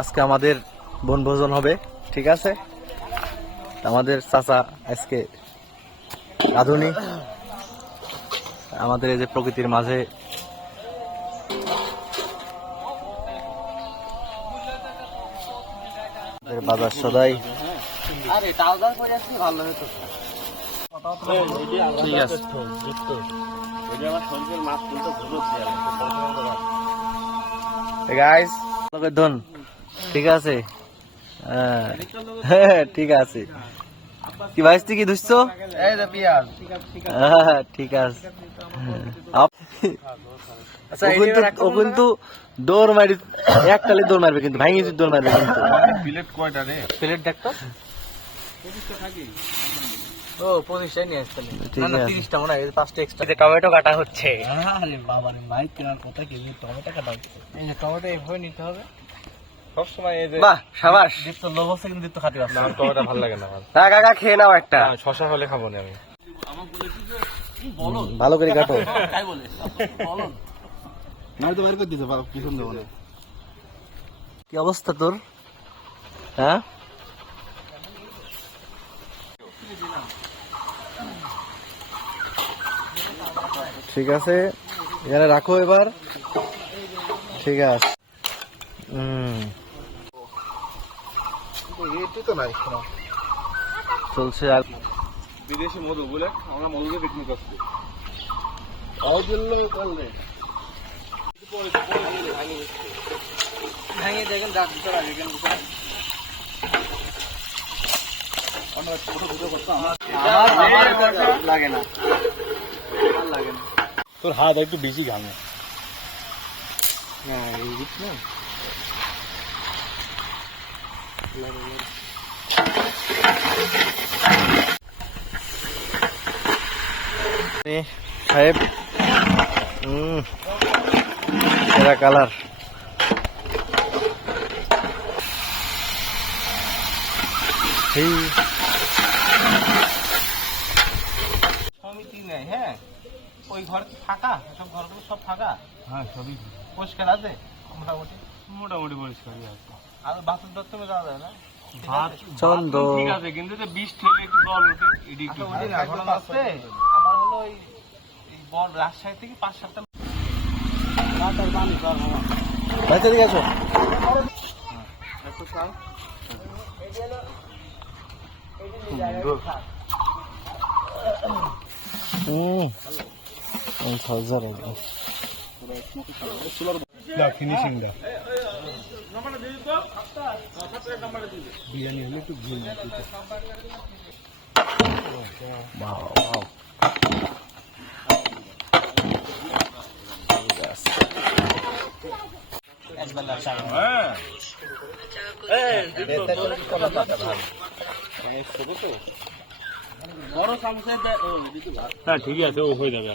আজকে আমাদের বনভোজন হবে, ঠিক আছে। আমাদের চাচা আজকে রাঁধুনি, আমাদের এই যে প্রকৃতির মাঝে বাজার সদাই ভালো হতো, ঠিক আছে। গাইস ধন, ঠিক আছে, হ্যাঁ ঠিক আছে। কি ভাই কি ধুসছো? ঠিক আছে। ও কিন্তু দৌড় মারি, একটালে দৌড় মারবে কিন্তু, ভাঙি দৌড় মারবে কিন্তু। প্লেট কয়টা রে? প্লেট দেখতো ও 25টাই নিয়ে আসতে, না না 30টা মনে হয়, 5টা এক্সট্রা। টমেটো কাটা হচ্ছে। আরে বাবা রে, ভাই কেনার কথা কি, টমেটো কাটা হচ্ছে। এই যে টমেটো এইভাবে নিতে হবে সব সময়। এই যে বাহ শাবাশ, দীপ্ত লোভ আছে কিন্তু দীপ্ত খাতি আছে। আমার টমেটো ভালো লাগে না আমার। হ্যাঁ কাকা খেয়ে নাও একটা। শশা হলে খাবো না আমি। আমাকে বলেছি যে বলো ভালো করে কাটো। তাই বলে বলো না, তো বাইরে করে দিতে পারো, কি সুন্দর বলে। কি অবস্থা তোর? হ্যাঁ ঠিক আছে, এখানে রাখো এবার, ঠিক আছে। চলছে আর বিদেশি মধু বলে আমরা মধুকে বিক্রি করছি। ভাঙিয়ে দেখেন আমরা ছোট ভিডিও করতাম, লাগে না, লাগে না। তোর হাত একটু বেশি ঘামে না, এই দিক না সাহেব। এরা কালার সমিতি নেই। হ্যাঁ ওই ঘর কি ফাঁকা? সব ঘরগুলো সব ফাঁকা? হ্যাঁ সবই পরিষ্কার আছে মোটামুটি, মোটামুটি পরিষ্কারই আছে। আর বাথরুম টাথরুমে যাওয়া যায় না? চন্দ্র ঠিক আছে, কিন্তু যে বিষ ঠেলে একটু জল ওঠে, এটি একটু এখন আছে। আমার হলো ওই বল রাজশাহী থেকে 5-7টা পানি জল আমার আচ্ছা ঠিক আছে। ফিনিশিং বিরিয়ানি হলে একটু ঘি বড় চামচে। হ্যাঁ ঠিক আছে, ও হয়ে যাবে।